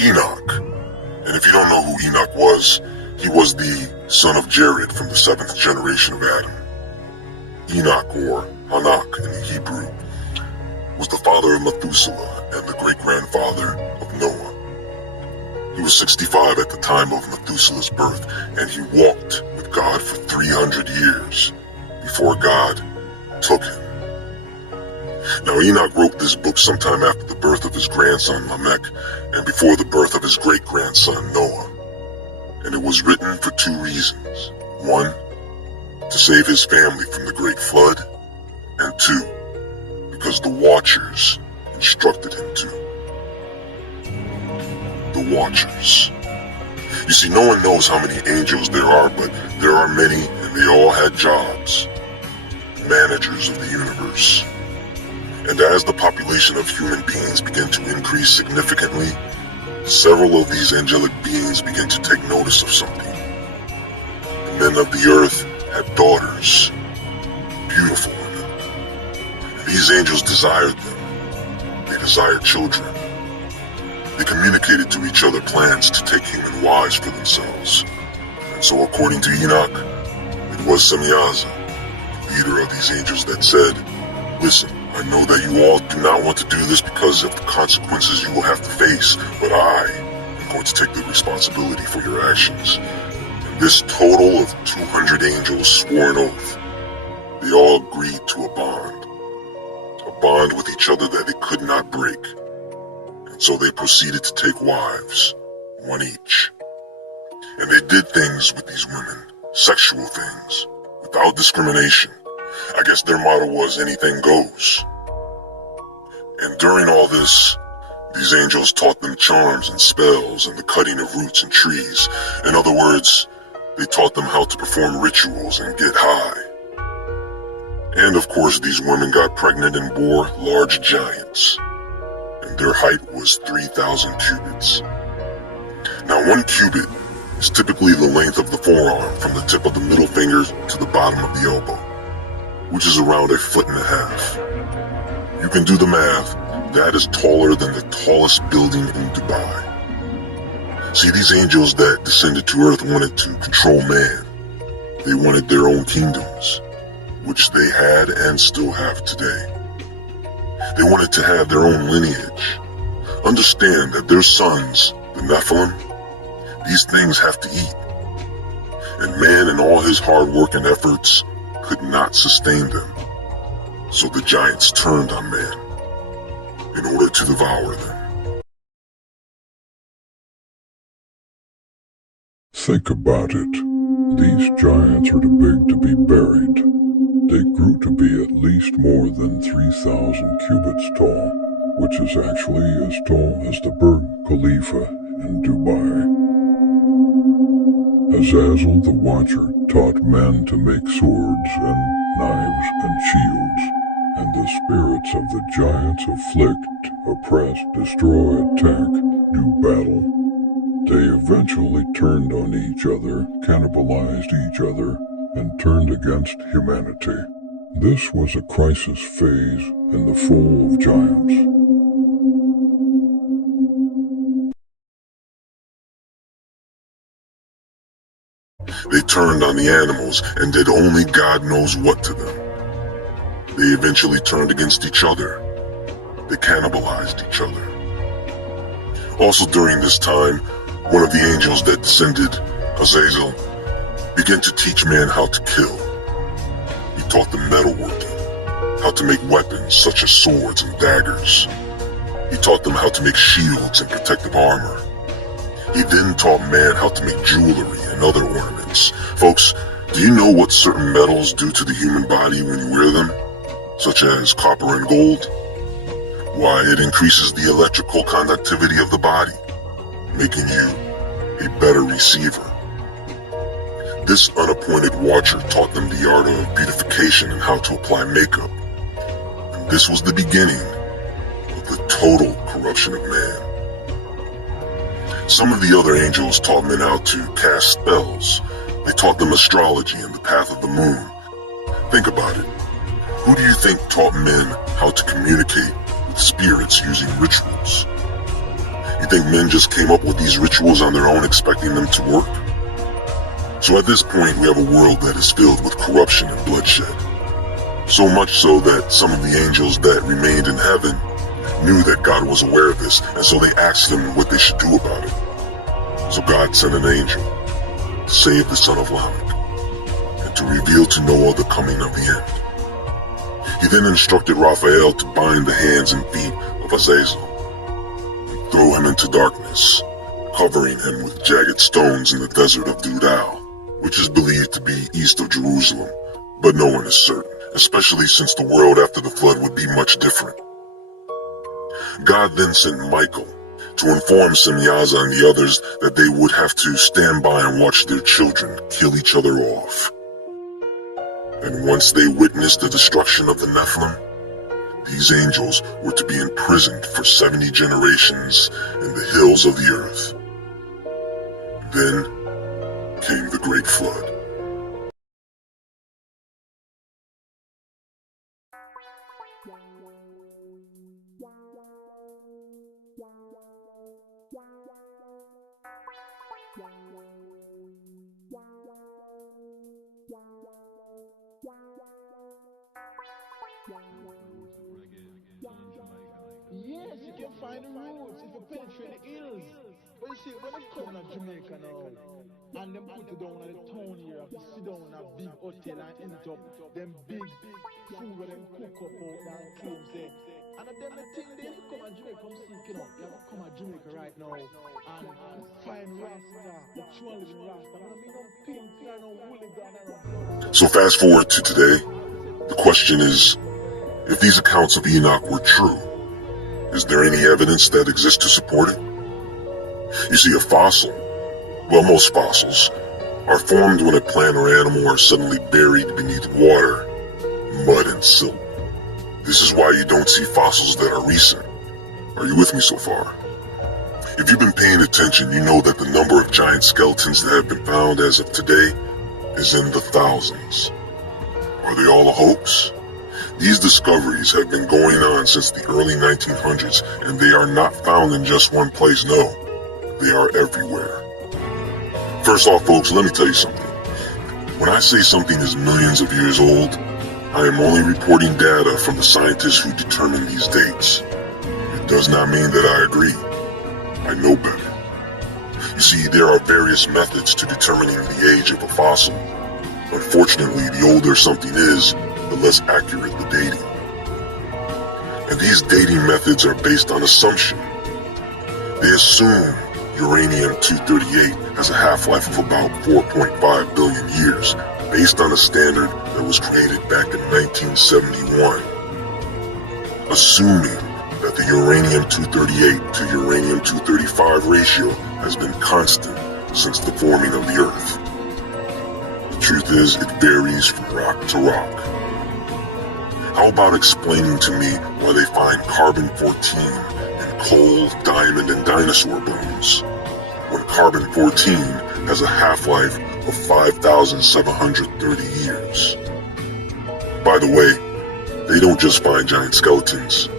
Enoch. And if you don't know who Enoch was, he was the son of Jared from the 7th generation of Adam. Enoch, or Hanak in Hebrew, was the father of Methuselah and the great-grandfather of Noah. He was 65 at the time of Methuselah's birth, and he walked with God for 300 years before God took him. Now, Enoch wrote this book sometime after the birth of his grandson Lamech and before the birth of his great-grandson Noah. And it was written for 2 reasons. 1, to save his family from the great flood, and 2, because the Watchers instructed him to. The Watchers. You see, no one knows how many angels there are, but there are many, and they all had jobs. Managers of the universe. And as the population of human beings began to increase significantly, several of these angelic beings began to take notice of something. The men of the earth had daughters, beautiful women. And these angels desired them. They desired children. They communicated to each other plans to take human wives for themselves. And so according to Enoch, it was Semyaza, the leader of these angels, that said, "Listen, I know that you all do not want to do this because of the consequences you will have to face, but I am going to take the responsibility for your actions." And this total of 200 angels swore an oath. They all agreed to a bond with each other that they could not break. And so they proceeded to take wives, 1 each. And they did things with these women, sexual things, without discrimination. I guess their motto was anything goes. And during all this, these angels taught them charms and spells and the cutting of roots and trees. In other words, they taught them how to perform rituals and get high. And of course, these women got pregnant and bore large giants. And their height was 3,000 cubits. Now, 1 cubit is typically the length of the forearm from the tip of the middle finger to the bottom of the elbow, which is around 1.5 feet. You can do the math. That is taller than the tallest building in Dubai. See, these angels that descended to earth wanted to control man. They wanted their own kingdoms, which they had and still have today. They wanted to have their own lineage. Understand that their sons, the Nephilim, these things have to eat. And man and all his hard work and efforts could not sustain them. So the giants turned on man in order to devour them. Think about it. These giants are too big to be buried. They grew to be at least more than 3,000 cubits tall, which is actually as tall as the Burj Khalifa in Dubai. Azazel the Watcher taught men to make swords and knives and shields, and the spirits of the giants afflict, oppress, destroy, attack, do battle. They eventually turned on each other, cannibalized each other, and turned against humanity. This was a crisis phase in the fall of giants. They turned on the animals and did only God knows what to them. They eventually turned against each other. They cannibalized each other. Also during this time, one of the angels that descended, Azazel, began to teach man how to kill. He taught them metalworking, how to make weapons such as swords and daggers. He taught them how to make shields and protective armor. He then taught man how to make jewelry and other ornaments. Folks, do you know what certain metals do to the human body when you wear them? Such as copper and gold? Why, it increases the electrical conductivity of the body, making you a better receiver. This unappointed watcher taught them the art of beautification and how to apply makeup. And this was the beginning of the total corruption of man. Some of the other angels taught men how to cast spells. They taught them astrology and the path of the moon. Think about it. Who do you think taught men how to communicate with spirits using rituals? You think men just came up with these rituals on their own expecting them to work? So at this point, we have a world that is filled with corruption and bloodshed. So much so that some of the angels that remained in heaven knew that God was aware of this, and so they asked him what they should do about it. So God sent an angel to save the son of Lamech, and to reveal to Noah the coming of the end. He then instructed Raphael to bind the hands and feet of Azazel, and throw him into darkness, covering him with jagged stones in the desert of Dudal, which is believed to be east of Jerusalem, but no one is certain, especially since the world after the flood would be much different. God then sent Michael to inform Semyaza and the others that they would have to stand by and watch their children kill each other off. And once they witnessed the destruction of the Nephilim, these angels were to be imprisoned for 70 generations in the hills of the earth. Then came the Great Flood. Yes, you can find the roots if you penetrate the hills. But you see, when they come to Jamaica now, and them put it down at the town here, you sit down in a big hotel and eat up them big food where them cook up out there and claim say. And then the thing they come to Jamaica, come see, you know, you have to come to Jamaica right now and find Rasta, the true living Rasta. I mean, no pimp, no hooligan, So fast forward to today, the question is, if these accounts of Enoch were true, is there any evidence that exists to support it? You see, a fossil, well, most fossils, are formed when a plant or animal are suddenly buried beneath water, mud, and silt. This is why you don't see fossils that are recent. Are you with me so far? If you've been paying attention, you know that the number of giant skeletons that have been found as of today is in the thousands. Are they all a hoax? These discoveries have been going on since the early 1900s, and they are not found in just one place, no. They are everywhere. First off, folks, let me tell you something. When I say something is millions of years old, I am only reporting data from the scientists who determine these dates. It does not mean that I agree. I know better. You see, there are various methods to determining the age of a fossil. Unfortunately, the older something is, the less accurate the dating. And these dating methods are based on assumption. They assume uranium-238 has a half-life of about 4.5 billion years, based on a standard that was created back in 1971. Assuming that the uranium-238 to uranium-235 ratio has been constant since the forming of the Earth. The truth is, it varies from rock to rock. How about explaining to me why they find carbon-14 in coal, diamond, and dinosaur bones, when carbon-14 has a half-life of 5,730 years? By the way, they don't just find giant skeletons.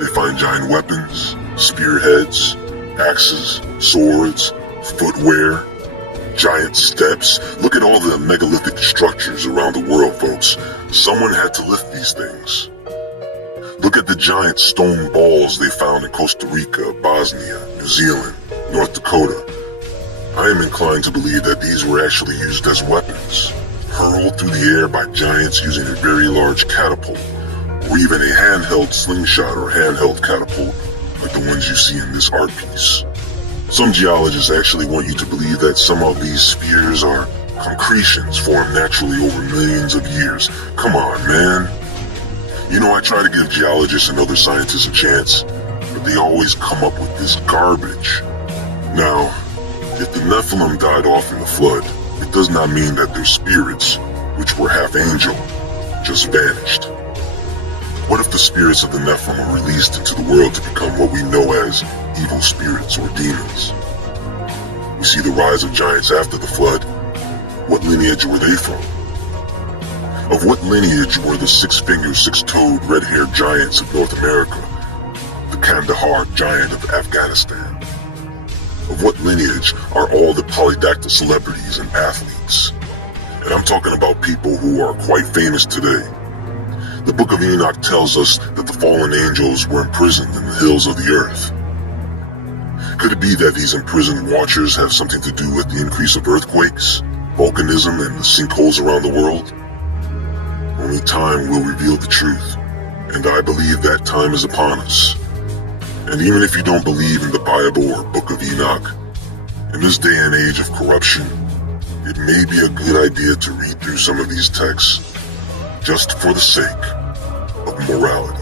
They find giant weapons, spearheads, axes, swords, footwear, giant steps. Look at all the megalithic structures around the world, folks. Someone had to lift these things. Look at the giant stone balls they found in Costa Rica, Bosnia, New Zealand, North Dakota. I am inclined to believe that these were actually used as weapons, hurled through the air by giants using a very large catapult, or even a handheld slingshot or handheld catapult like the ones you see in this art piece. Some geologists actually want you to believe that some of these spheres are concretions formed naturally over millions of years. Come on, man. You know, I try to give geologists and other scientists a chance, but they always come up with this garbage. Now, if the Nephilim died off in the flood, it does not mean that their spirits, which were half angel, just vanished. What if the spirits of the Nephilim were released into the world to become what we know as evil spirits or demons? We see the rise of giants after the flood. What lineage were they from? Of what lineage were the six-fingered, six-toed, red-haired giants of North America, the Kandahar giant of Afghanistan, Of what lineage are all the polydactyl celebrities and athletes? And I'm talking about people who are quite famous today. The Book of Enoch tells us that the fallen angels were imprisoned in the hills of the earth. Could it be that these imprisoned watchers have something to do with the increase of earthquakes, volcanism, and the sinkholes around the world? Only time will reveal the truth, and I believe that time is upon us. And even if you don't believe in the Bible or Book of Enoch, in this day and age of corruption, it may be a good idea to read through some of these texts just for the sake of morality.